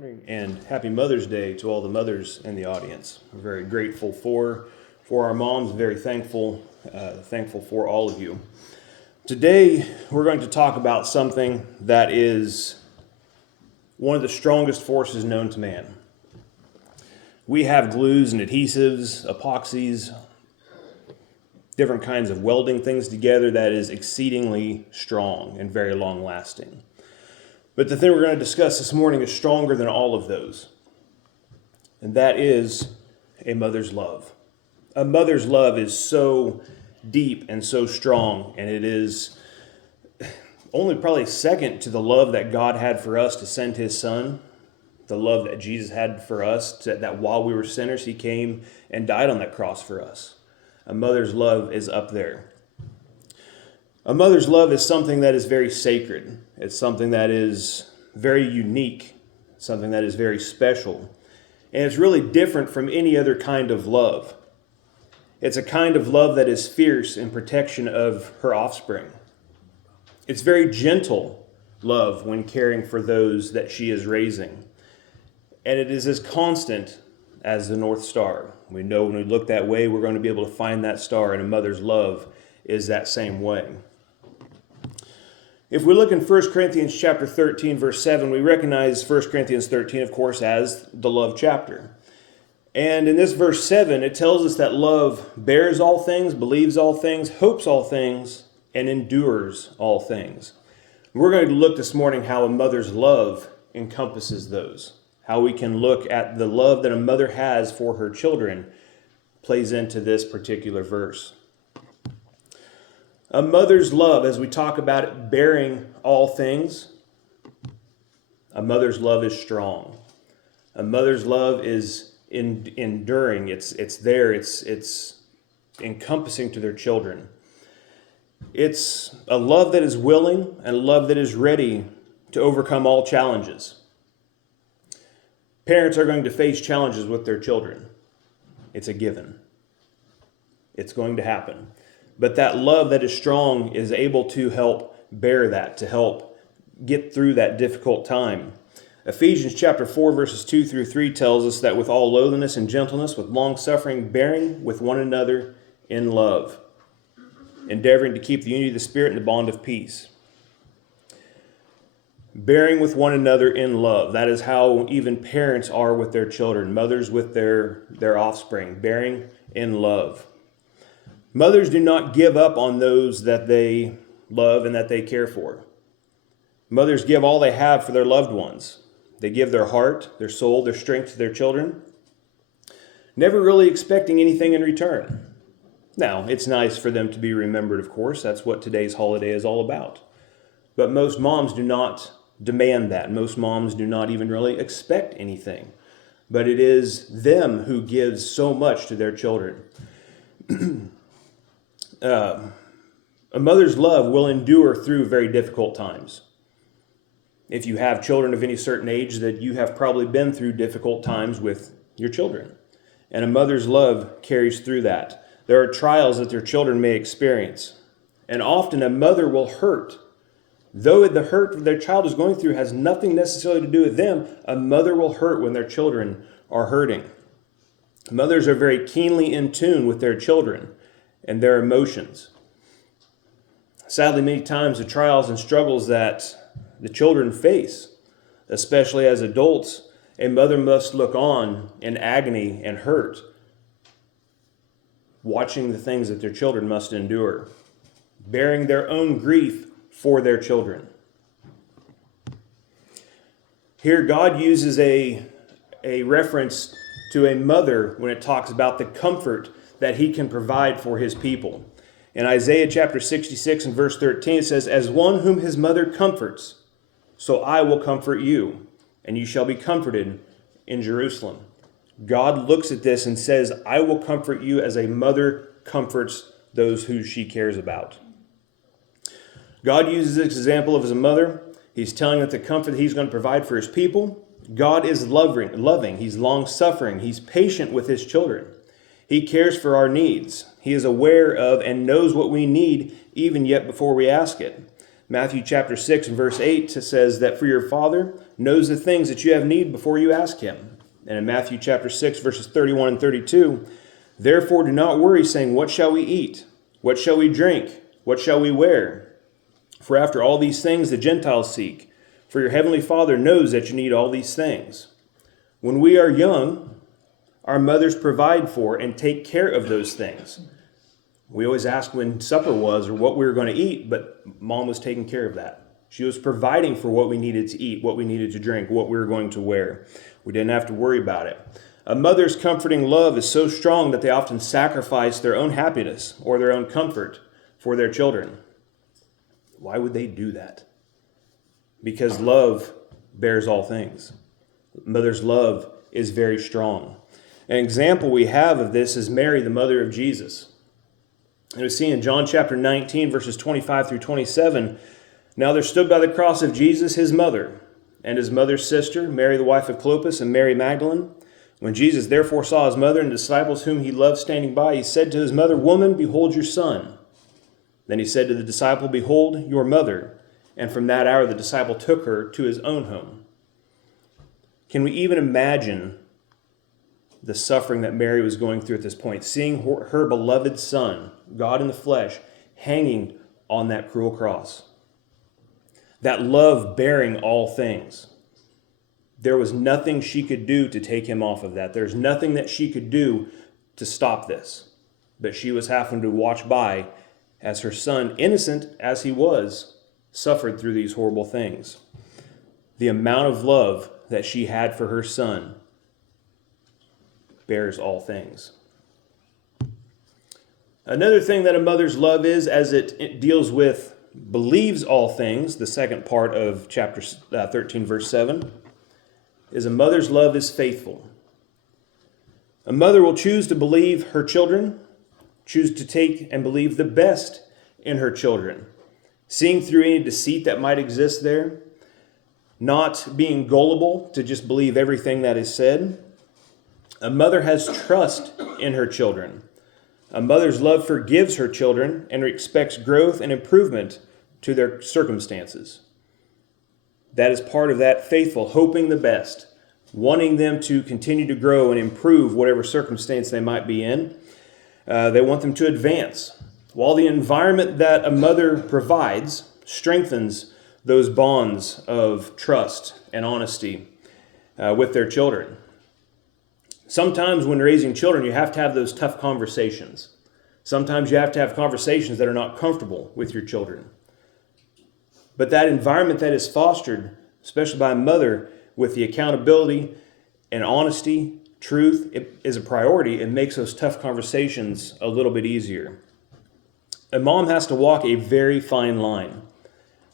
morning, and happy Mother's Day to all the mothers in the audience. We're very grateful for our moms, very thankful for all of you. Today, we're going to talk about something that is one of the strongest forces known to man. We have glues and adhesives, epoxies, different kinds of welding things together that is exceedingly strong and very long lasting. But the thing we're going to discuss this morning is stronger than all of those. And that is a mother's love. A mother's love is so deep and so strong, and it is only probably second to the love that God had for us to send his son, the love that Jesus had for us, that while we were sinners, he came and died on that cross for us. A mother's love is up there. A mother's love is something that is very sacred. It's something that is very unique, something that is very special. And it's really different from any other kind of love. It's a kind of love that is fierce in protection of her offspring. It's very gentle love when caring for those that she is raising. And it is as constant as the North Star. We know when we look that way, we're going to be able to find that star, and a mother's love is that same way. If we look in 1 Corinthians chapter 13, verse 7, we recognize 1 Corinthians 13, of course, as the love chapter. And in this verse 7, it tells us that love bears all things, believes all things, hopes all things, and endures all things. We're going to look this morning how a mother's love encompasses those. How we can look at the love that a mother has for her children plays into this particular verse. A mother's love, as we talk about it, bearing all things, a mother's love is strong. A mother's love is enduring. It's there. It's encompassing to their children. It's a love that is willing and a love that is ready to overcome all challenges. Parents are going to face challenges with their children. It's a given. It's going to happen. But that love that is strong is able to help bear that, to help get through that difficult time. Ephesians chapter 4, verses 2 through 3 tells us that with all lowliness and gentleness, with long suffering, bearing with one another in love, endeavoring to keep the unity of the Spirit in the bond of peace. Bearing with one another in love. That is how even parents are with their children, mothers with their offspring, bearing in love. Mothers do not give up on those that they love and that they care for. Mothers give all they have for their loved ones. They give their heart, their soul, their strength to their children, never really expecting anything in return. Now, it's nice for them to be remembered, of course. That's what today's holiday is all about. But most moms do not demand that. Most moms do not even really expect anything. But it is them who gives so much to their children. A mother's love will endure through very difficult times. If you have children of any certain age, that you have probably been through difficult times with your children. And a mother's love carries through that. There are trials that their children may experience. And often a mother will hurt. Though the hurt their child is going through has nothing necessarily to do with them, a mother will hurt when their children are hurting. Mothers are very keenly in tune with their children and their emotions. Sadly, many times the trials and struggles that the children face, especially as adults, a mother must look on in agony and hurt, watching the things that their children must endure, bearing their own grief for their children. Here, God uses a reference to a mother when it talks about the comfort that he can provide for his people. In Isaiah chapter 66 and verse 13, it says, "As one whom his mother comforts, so I will comfort you, and you shall be comforted in Jerusalem." God looks at this and says, I will comfort you as a mother comforts those who she cares about. God uses this example of as a mother. He's telling that the comfort that he's going to provide for his people. God is loving. He's long-suffering. He's patient with his children. He cares for our needs. He is aware of and knows what we need even yet before we ask it. Matthew chapter 6 and verse 8 says that for your Father knows the things that you have need before you ask him. And in Matthew chapter 6 verses 31 and 32, therefore do not worry, saying, what shall we eat? What shall we drink? What shall we wear? For after all these things the Gentiles seek. For your heavenly Father knows that you need all these things. When we are young, our mothers provide for and take care of those things. We always asked when supper was or what we were going to eat, but Mom was taking care of that. She was providing for what we needed to eat, what we needed to drink, what we were going to wear. We didn't have to worry about it. A mother's comforting love is so strong that they often sacrifice their own happiness or their own comfort for their children. Why would they do that? Because love bears all things. Mother's love is very strong. An example we have of this is Mary, the mother of Jesus. And we see in John chapter 19, verses 25 through 27, now there stood by the cross of Jesus his mother, and his mother's sister, Mary the wife of Clopas, and Mary Magdalene. When Jesus therefore saw his mother and the disciples whom he loved standing by, he said to his mother, woman, behold your son. Then he said to the disciple, behold your mother. And from that hour the disciple took her to his own home. Can we even imagine the suffering that Mary was going through at this point, seeing her beloved son, God in the flesh, hanging on that cruel cross? That love bearing all things. There was nothing she could do to take him off of that. There's nothing that she could do to stop this. But she was having to watch by as her son, innocent as he was, suffered through these horrible things. The amount of love that she had for her son bears all things. Another thing that a mother's love is, as it deals with believes all things, the second part of chapter 13, verse 7, is a mother's love is faithful. A mother will choose to believe her children, choose to take and believe the best in her children, seeing through any deceit that might exist there, not being gullible to just believe everything that is said. A mother has trust in her children. A mother's love forgives her children and expects growth and improvement to their circumstances. That is part of that faithful, hoping the best, wanting them to continue to grow and improve whatever circumstance they might be in. They want them to advance. While the environment that a mother provides strengthens those bonds of trust and honesty with their children. Sometimes when raising children, you have to have those tough conversations. Sometimes you have to have conversations that are not comfortable with your children. But that environment that is fostered, especially by a mother, with the accountability and honesty, truth, it is a priority. It makes those tough conversations a little bit easier. A mom has to walk a very fine line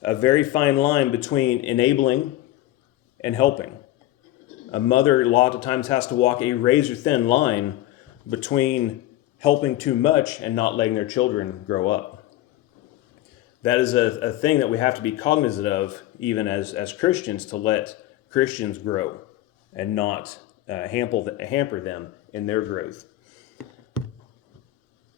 between enabling and helping. A mother a lot of times has to walk a razor-thin line between helping too much and not letting their children grow up. That is a thing that we have to be cognizant of, even as Christians, to let Christians grow and not hamper them in their growth.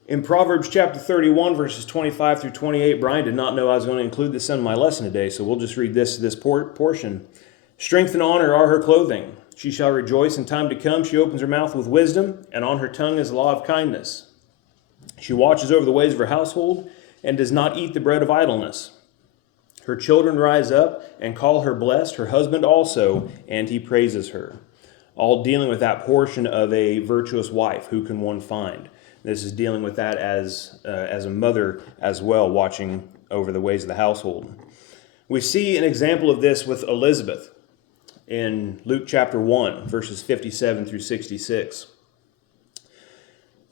In Proverbs chapter 31, verses 25 through 28, Brian did not know I was going to include this in my lesson today, so we'll just read this portion. Strength and honor are her clothing. She shall rejoice in time to come. She opens her mouth with wisdom, and on her tongue is the law of kindness. She watches over the ways of her household and does not eat the bread of idleness. Her children rise up and call her blessed, her husband also, and he praises her. All dealing with that portion of a virtuous wife, who can one find? This is dealing with that as a mother as well, watching over the ways of the household. We see an example of this with Elizabeth in Luke chapter 1, verses 57 through 66.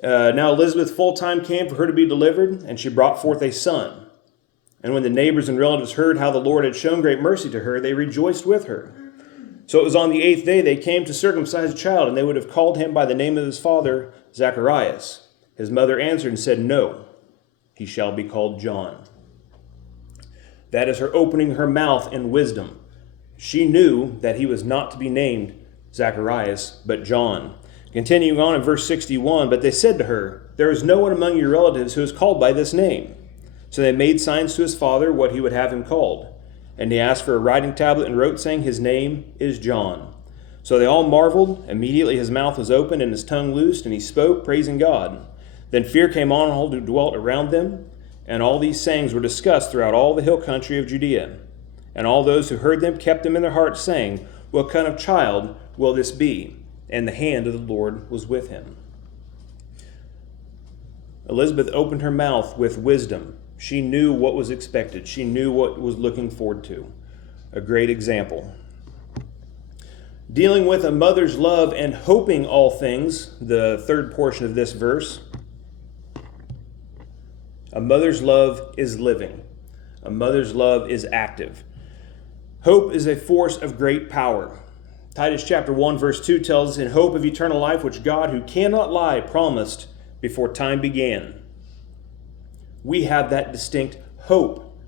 Now Elizabeth full time came for her to be delivered, and she brought forth a son. And when the neighbors and relatives heard how the Lord had shown great mercy to her, they rejoiced with her. So it was on the 8th day they came to circumcise the child, and they would have called him by the name of his father, Zacharias. His mother answered and said, no, he shall be called John. That is her opening her mouth in wisdom. She knew that he was not to be named Zacharias, but John. Continuing on in verse 61, but they said to her, there is no one among your relatives who is called by this name. So they made signs to his father what he would have him called. And he asked for a writing tablet and wrote, saying, His name is John. So they all marveled. Immediately his mouth was opened and his tongue loosed, and he spoke, praising God. Then fear came on all who dwelt around them, and all these sayings were discussed throughout all the hill country of Judea. And all those who heard them kept them in their hearts, saying, What kind of child will this be? And the hand of the Lord was with him. Elizabeth opened her mouth with wisdom. She knew what was expected. She knew what was looking forward to. A great example. Dealing with a mother's love and hoping all things, the third portion of this verse. A mother's love is living. A mother's love is active. Hope is a force of great power. Titus chapter 1 verse 2 tells us, In hope of eternal life, which God, who cannot lie, promised before time began. We have that distinct hope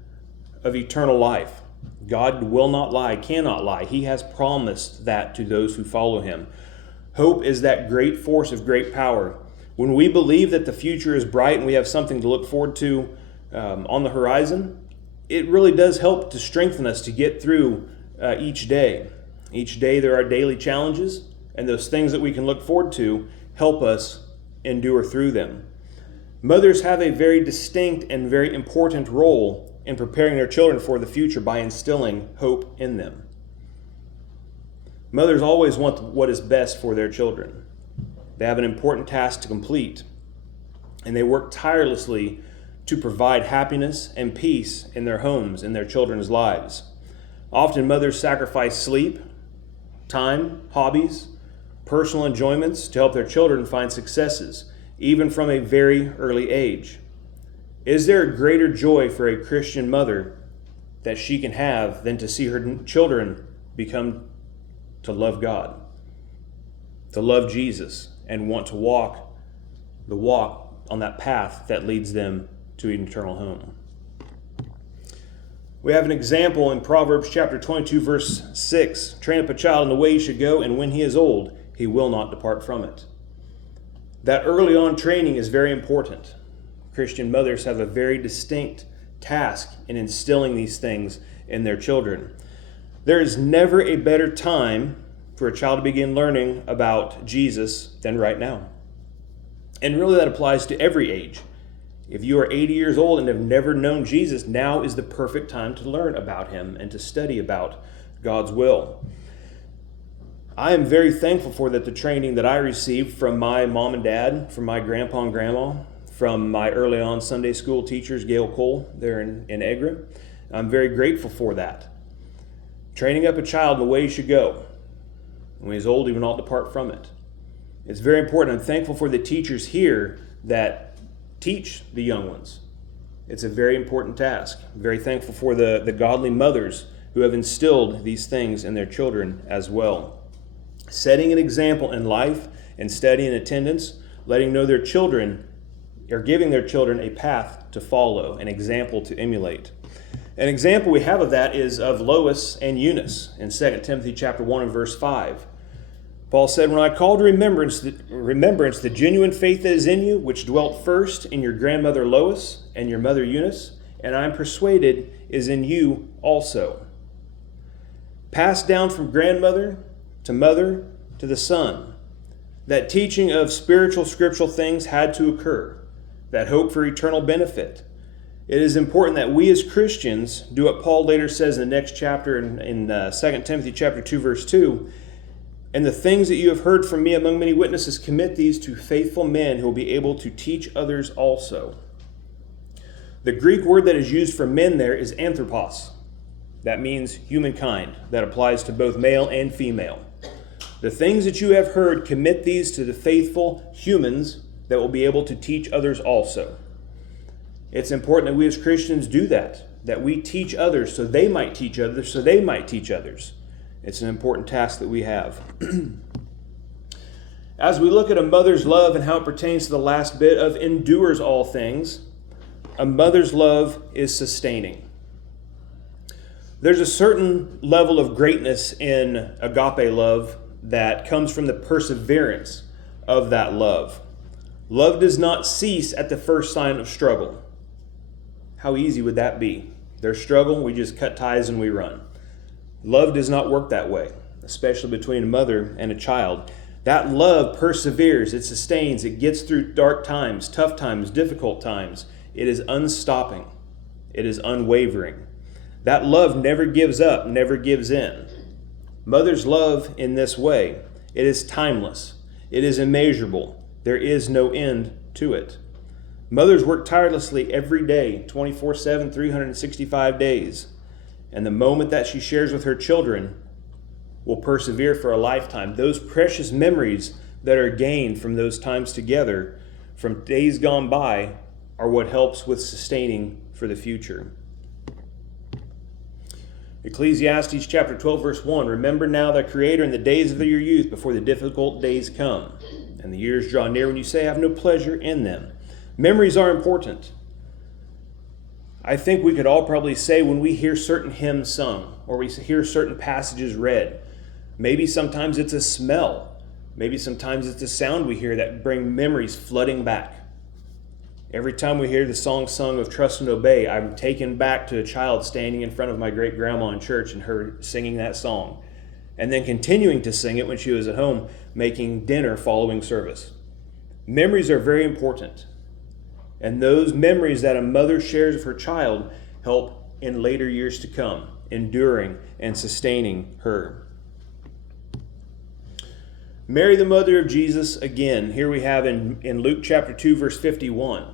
of eternal life. God will not lie, cannot lie. He has promised that to those who follow him. Hope is that great force of great power. When we believe that the future is bright and we have something to look forward to on the horizon, it really does help to strengthen us to get through each day. Each day there are daily challenges, and those things that we can look forward to help us endure through them. Mothers have a very distinct and very important role in preparing their children for the future by instilling hope in them. Mothers always want what is best for their children. They have an important task to complete, and they work tirelessly to provide happiness and peace in their homes, in their children's lives. Often mothers sacrifice sleep, time, hobbies, personal enjoyments to help their children find successes, even from a very early age. Is there a greater joy for a Christian mother that she can have than to see her children become to love God, to love Jesus, and want to walk the walk on that path that leads them to an eternal home? We have an example in Proverbs chapter 22, verse 6. Train up a child in the way he should go, and when he is old, he will not depart from it. That early on training is very important. Christian mothers have a very distinct task in instilling these things in their children. There is never a better time for a child to begin learning about Jesus than right now. And really that applies to every age. If you are 80 years old and have never known Jesus, now is the perfect time to learn about him and to study about God's will. I am very thankful for the training that I received from my mom and dad, from my grandpa and grandma, from my early on Sunday school teachers, Gail Cole, there in Egra. I'm very grateful for that. Training up a child in the way he should go. When he's old, he will not depart from it. It's very important. I'm thankful for the teachers here that teach the young ones. It's a very important task. I'm very thankful for the godly mothers who have instilled these things in their children as well. Setting an example in life and study and attendance, letting know their children, or giving their children a path to follow, an example to emulate. An example we have of that is of Lois and Eunice in 2 Timothy chapter 1 and verse 5. Paul said, When I call to remembrance the genuine faith that is in you, which dwelt first in your grandmother Lois and your mother Eunice, and I am persuaded is in you also. Passed down from grandmother to mother to the son. That teaching of spiritual, scriptural things had to occur. That hope for eternal benefit. It is important that we as Christians do what Paul later says in the next chapter in 2 Timothy chapter 2, verse 2. And the things that you have heard from me among many witnesses, commit these to faithful men who will be able to teach others also. The Greek word that is used for men there is anthropos. That means humankind. That applies to both male and female. The things that you have heard, commit these to the faithful humans that will be able to teach others also. It's important that we as Christians do that we teach others so they might teach others, so they might teach others. It's an important task that we have. As we look at a mother's love and how it pertains to the last bit of endures all things, a mother's love is sustaining. There's a certain level of greatness in agape love that comes from the perseverance of that love. Love does not cease at the first sign of struggle. how easy would that be? Their struggle, we just cut ties and we run. Love does not work that way, especially between a mother and a child. That love perseveres, it sustains, it gets through dark times, tough times, difficult times. It is unstopping. It is unwavering. That love never gives up, never gives in. Mothers love in this way. It is timeless. It is immeasurable. There is no end to it. Mothers work tirelessly every day, 24/7, 365 days. And the moment that she shares with her children will persevere for a lifetime. Those precious memories that are gained from those times together, from days gone by, are what helps with sustaining for the future. Ecclesiastes chapter 12, verse 1, remember now thy Creator in the days of your youth before the difficult days come, and the years draw near when you say, I have no pleasure in them. Memories are important. I think we could all probably say when we hear certain hymns sung, or we hear certain passages read, maybe sometimes it's a smell, maybe sometimes it's a sound we hear that bring memories flooding back. Every time we hear the song sung of Trust and Obey, I'm taken back to a child standing in front of my great-grandma in church and her singing that song, and then continuing to sing it when she was at home making dinner following service. Memories are very important, and those memories that a mother shares with her child help in later years to come, enduring and sustaining her. Mary, the mother of Jesus, again, here we have in Luke chapter 2, verse 51.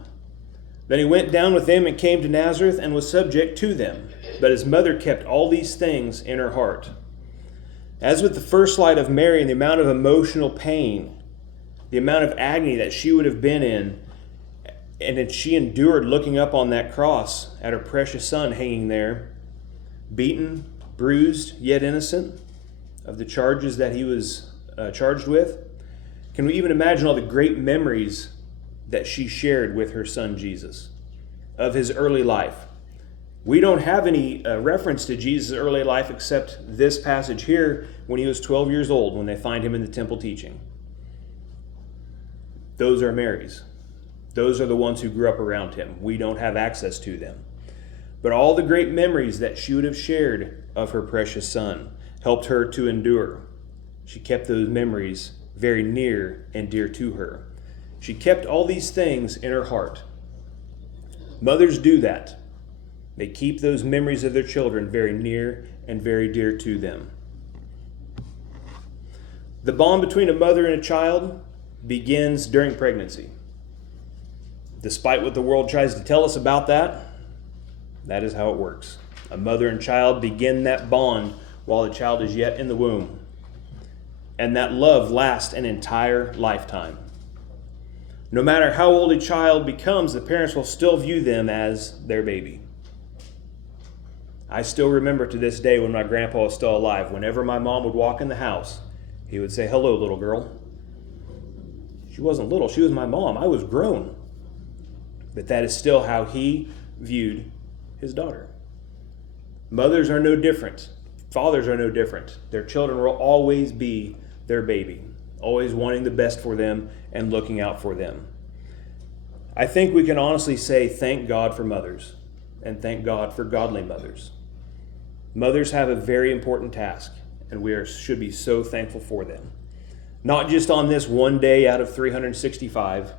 Then he went down with them and came to Nazareth and was subject to them. But his mother kept all these things in her heart. As with the first slide of Mary and the amount of emotional pain, the amount of agony that she would have been in, and that she endured looking up on that cross at her precious son hanging there, beaten, bruised, yet innocent of the charges that he was charged with. Can we even imagine all the great memories that she shared with her son Jesus of his early life? We don't have any reference to Jesus' early life except this passage here when he was 12 years old, when they find him in the temple teaching. Those are Mary's. Those are the ones who grew up around him. We don't have access to them. But all the great memories that she would have shared of her precious son helped her to endure. She kept those memories very near and dear to her. She kept all these things in her heart. Mothers do that. They keep those memories of their children very near and very dear to them. The bond between a mother and a child begins during pregnancy. Despite what the world tries to tell us about that, that is how it works. A mother and child begin that bond while the child is yet in the womb. And that love lasts an entire lifetime. No matter how old a child becomes, the parents will still view them as their baby. I still remember to this day when my grandpa was still alive, whenever my mom would walk in the house, he would say, hello, little girl. She wasn't little, she was my mom. I was grown. But that is still how he viewed his daughter. Mothers are no different. Fathers are no different. Their children will always be their baby, always wanting the best for them and looking out for them. I think we can honestly say thank God for mothers and thank God for godly mothers. Mothers have a very important task, and we should be so thankful for them. Not just on this one day out of 365,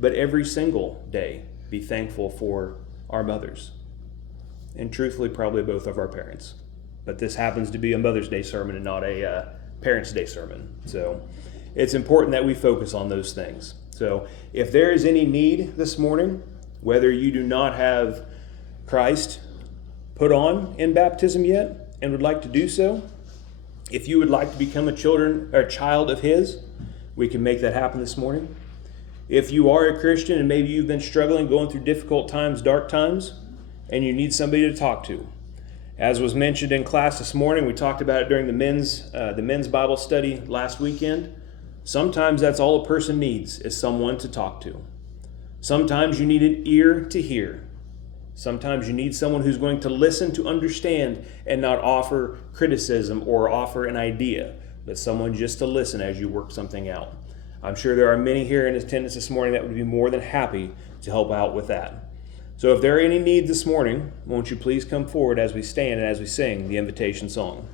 but every single day be thankful for our mothers. And truthfully, probably both of our parents. But this happens to be a Mother's Day sermon and not a Parents' Day sermon. So it's important that we focus on those things. So if there is any need this morning, whether you do not have Christ put on in baptism yet and would like to do so, if you would like to become a child of His, we can make that happen this morning. If you are a Christian and maybe you've been struggling, going through difficult times, dark times, and you need somebody to talk to, as was mentioned in class this morning, we talked about it during the men's Bible study last weekend. Sometimes that's all a person needs is someone to talk to. Sometimes you need an ear to hear. Sometimes you need someone who's going to listen to understand and not offer criticism or offer an idea, but someone just to listen as you work something out. I'm sure there are many here in attendance this morning that would be more than happy to help out with that. So if there are any needs this morning, won't you please come forward as we stand and as we sing the invitation song.